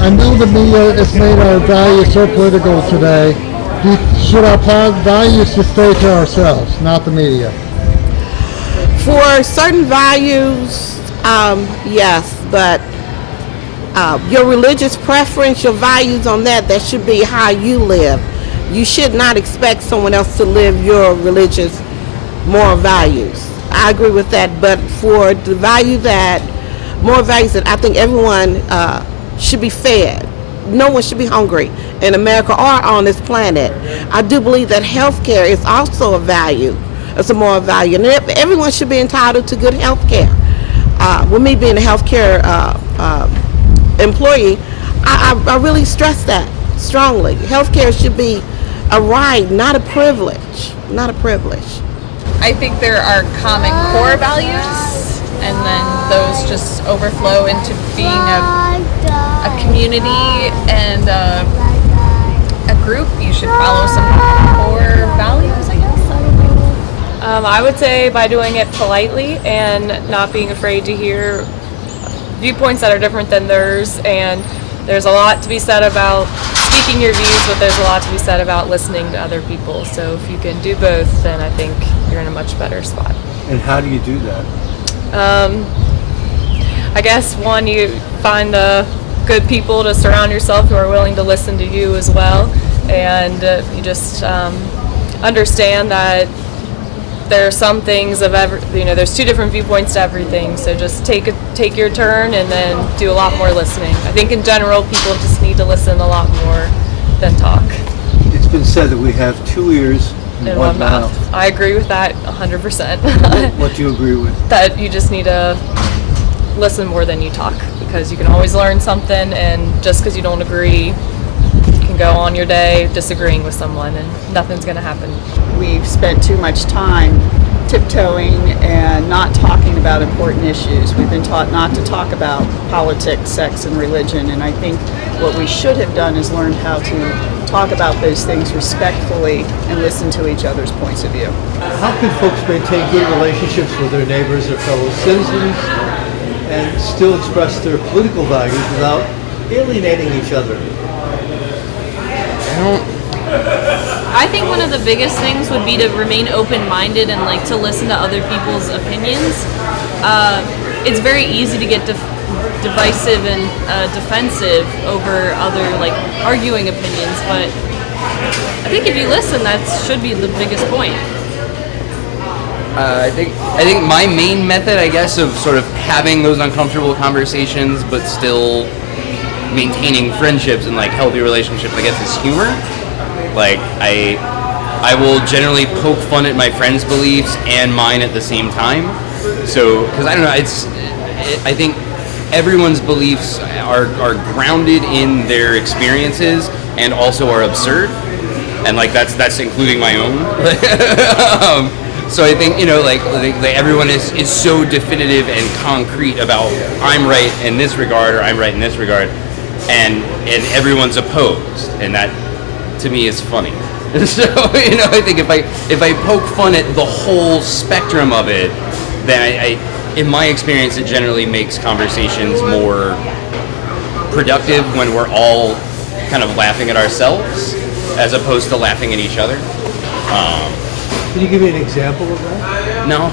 I know the media has made our values so political today. Should our values just stay to ourselves, not the media? For certain values, yes, but your religious preference, your values on that should be how you live. You should not expect someone else to live your religious moral values. I agree with that, but for the moral values that I think everyone should be fed. No one should be hungry in America or on this planet. I do believe that healthcare is also a value. It's a moral value, and everyone should be entitled to good healthcare. With me being a healthcare employee, I really stress that strongly. Healthcare should be a right, not a privilege. Not a privilege. I think there are common core values, and then those just overflow into being a community and a group. You should follow some core values, I guess. I don't know. I would say by doing it politely and not being afraid to hear viewpoints that are different than theirs. And there's a lot to be said about speaking your views, but there's a lot to be said about listening to other people. So if you can do both, then I think you're in a much better spot. And how do you do that? I guess one, you find the good people to surround yourself who are willing to listen to you as well, and you just understand that there are some things there's two different viewpoints to everything, so just take your turn and then do a lot more listening. I think in general people just need to listen a lot more than talk. It's been said that we have 2 ears and one mouth. I agree with that 100%. What do you agree with? That you just need to listen more than you talk, because you can always learn something, and just because you don't agree, you can go on your day disagreeing with someone and nothing's going to happen. We've spent too much time tiptoeing and not talking about important issues. We've been taught not to talk about politics, sex, and religion, and I think what we should have done is learned how to talk about those things respectfully and listen to each other's points of view. How can folks maintain good relationships with their neighbors or fellow citizens and still express their political values without alienating each other? I think one of the biggest things would be to remain open-minded and to listen to other people's opinions. It's very easy to get divisive and defensive over other arguing opinions, but I think if you listen, that should be the biggest point. I think my main method, I guess, of sort of having those uncomfortable conversations but still maintaining friendships and healthy relationships, I guess, is humor. I will generally poke fun at my friends' beliefs and mine at the same time. So, because I don't know, I think everyone's beliefs are grounded in their experiences and also are absurd, and that's including my own. So I think everyone is so definitive and concrete about I'm right in this regard or I'm right in this regard, and everyone's opposed, and that to me is funny. So I think if I poke fun at the whole spectrum of it, then I in my experience it generally makes conversations more productive when we're all kind of laughing at ourselves as opposed to laughing at each other. Can you give me an example of that? No.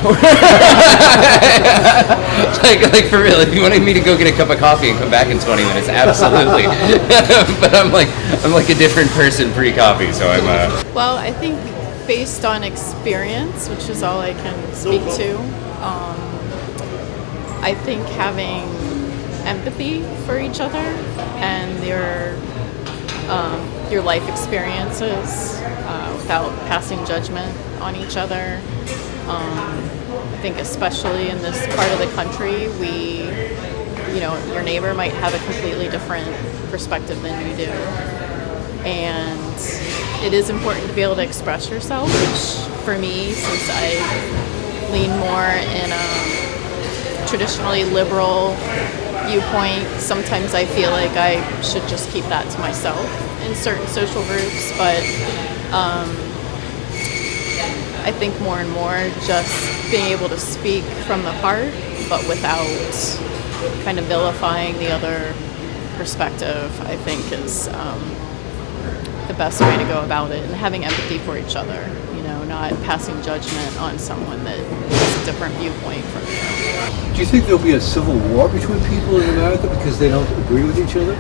like for real, if you wanted me to go get a cup of coffee and come back in 20 minutes, absolutely. But I'm like a different person pre-coffee, so I'm Well, I think based on experience, which is all I can speak to, I think having empathy for each other and your life experiences without passing judgment on each other. I think especially in this part of the country, your neighbor might have a completely different perspective than you do. And it is important to be able to express yourself, which for me, since I lean more in a traditionally liberal viewpoint, sometimes I feel like I should just keep that to myself in certain social groups, but I think more and more just being able to speak from the heart, but without kind of vilifying the other perspective, I think, is the best way to go about it, and having empathy for each other, not passing judgment on someone that has a different viewpoint from you. Do you think there'll be a civil war between people in America because they don't agree with each other?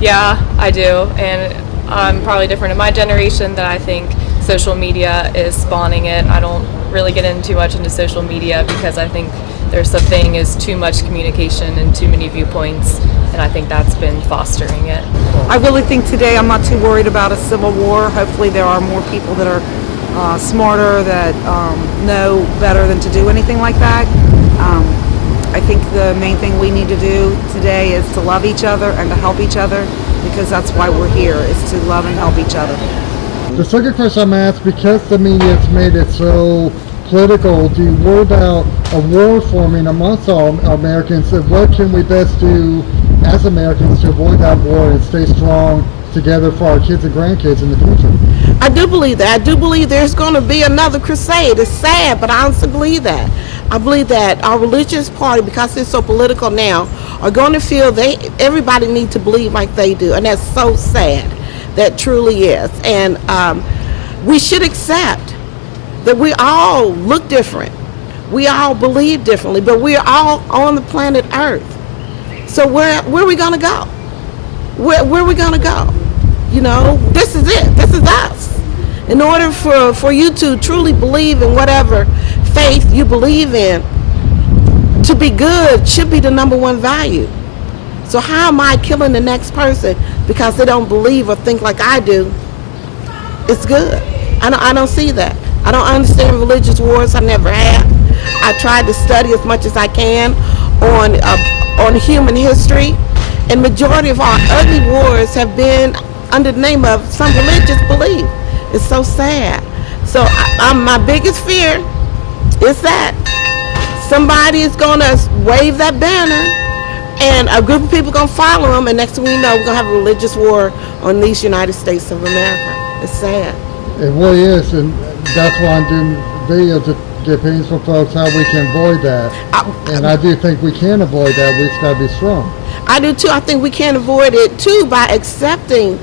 Yeah, I do, and I'm probably different in my generation that I think social media is spawning it. I don't really get in too much into social media because I think there's something is too much communication and too many viewpoints, and I think that's been fostering it. I really think today I'm not too worried about a civil war. Hopefully there are more people that are smarter, that know better than to do anything like that. I think the main thing we need to do today is to love each other and to help each other, because that's why we're here, is to love and help each other. The second question I'm asked, because the media's made it so political, do you worry about a war forming amongst all Americans, and what can we best do as Americans to avoid that war and stay strong together for our kids and grandkids in the future? I do believe that. I do believe there's going to be another crusade. It's sad, but I honestly believe that. I believe that our religious party, because it's so political now, are going to feel everybody needs to believe like they do, and that's so sad. That truly is. And we should accept that we all look different. We all believe differently, but we're all on the planet Earth. So where are we going to go? Where are we going to go? This is it. This is us. In order for you to truly believe in whatever faith you believe in, to be good should be the number one value. So how am I killing the next person because they don't believe or think like I do? It's good. I don't see that. I don't understand religious wars. I never have. I tried to study as much as I can on human history, and majority of our ugly wars have been under the name of some religious belief. It's so sad. So my biggest fear is that somebody is going to wave that banner, and a group of people going to follow them, and next thing we know, we're going to have a religious war on these United States of America. It's sad. It really is, and that's why I'm doing videos to get opinions from folks how we can avoid that. And I do think we can avoid that. We just got to be strong. I do too. I think we can avoid it too by accepting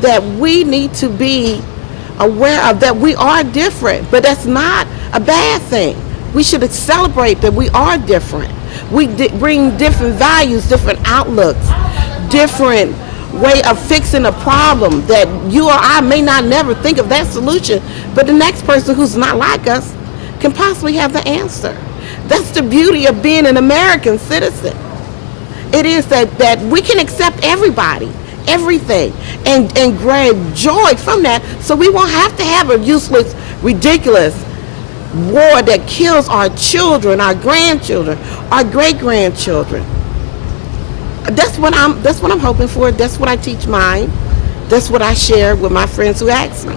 that we need to be aware of that we are different, but that's not a bad thing. We should celebrate that we are different. We bring different values, different outlooks, different way of fixing a problem that you or I may not never think of that solution, but the next person who's not like us can possibly have the answer. That's the beauty of being an American citizen. It is that we can accept everybody, everything, and grab joy from that, so we won't have to have a useless, ridiculous war that kills our children, our grandchildren, our great-grandchildren. That's what I'm hoping for. That's what I teach mine. That's what I share with my friends who ask me.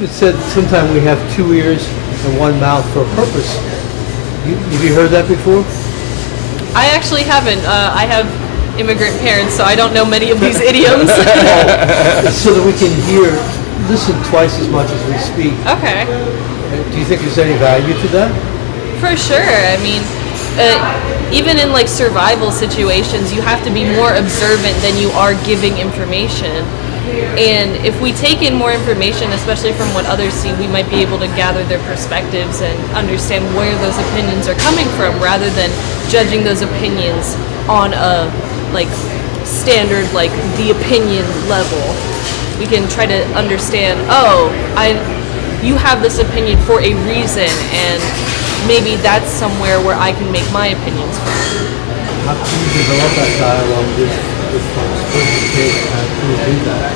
It said sometimes we have two ears and one mouth for a purpose. Have you heard that before? I actually haven't. I have immigrant parents, so I don't know many of these idioms. So that we can listen twice as much as we speak. Okay. Do you think there's any value to that? For sure. I mean, even in like survival situations, you have to be more observant than you are giving information. And if we take in more information, especially from what others see, we might be able to gather their perspectives and understand where those opinions are coming from, rather than judging those opinions on a standard, the opinion level. We can try to understand, you have this opinion for a reason, and maybe that's somewhere where I can make my opinions from. How can you develop that dialogue with folks? How can you do that?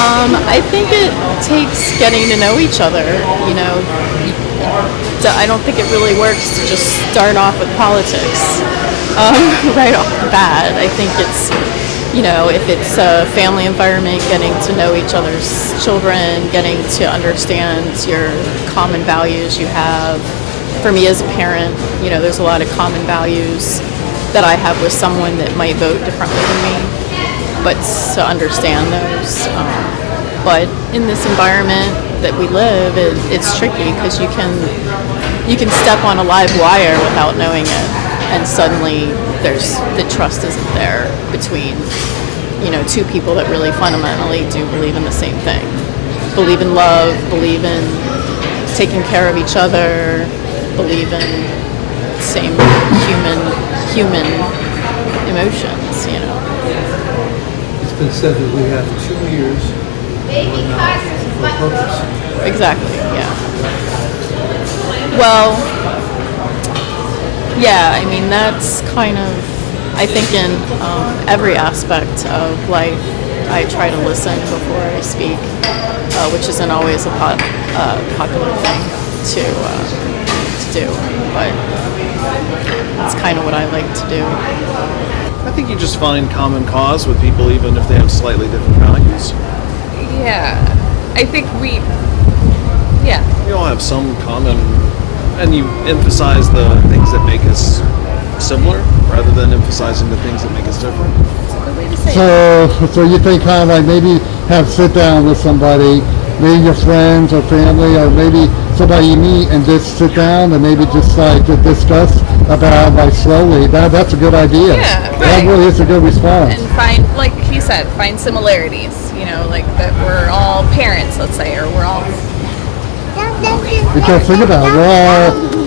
I think it takes getting to know each other. I don't think it really works to just start off with politics right off the bat. I think it's, if it's a family environment, getting to know each other's children, getting to understand your common values you have, for me as a parent, there's a lot of common values that I have with someone that might vote differently than me, but to understand those. But in this environment that we live, it's tricky because you can step on a live wire without knowing it, and suddenly the trust isn't there between two people that really fundamentally do believe in the same thing, believe in love, believe in taking care of each other, believe in same human emotions. It's been said that we have 2 years for a purpose. Exactly, yeah. Well, yeah, I mean, that's kind of, I think in every aspect of life, I try to listen before I speak, which isn't always a popular thing to do, but that's kind of what I like to do. I think you just find common cause with people even if they have slightly different values. Yeah. I think we all have some common, and you emphasize the things that make us similar rather than emphasizing the things that make us different. So you think kind of like maybe sit down with somebody, maybe your friends or family, or maybe somebody you meet, and just sit down and maybe just like to discuss about like slowly. That's a good idea. Yeah, right. That really is a good response. and find, like he said, find similarities. Like that we're all parents, let's say, or we're all. Because think about it,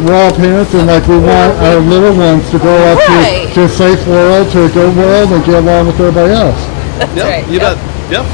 we're all parents, and like we want our little ones to grow up Right. to a safe world, to a good world, and get along with everybody else. That's Yep, right. you Yep. bet. Yep.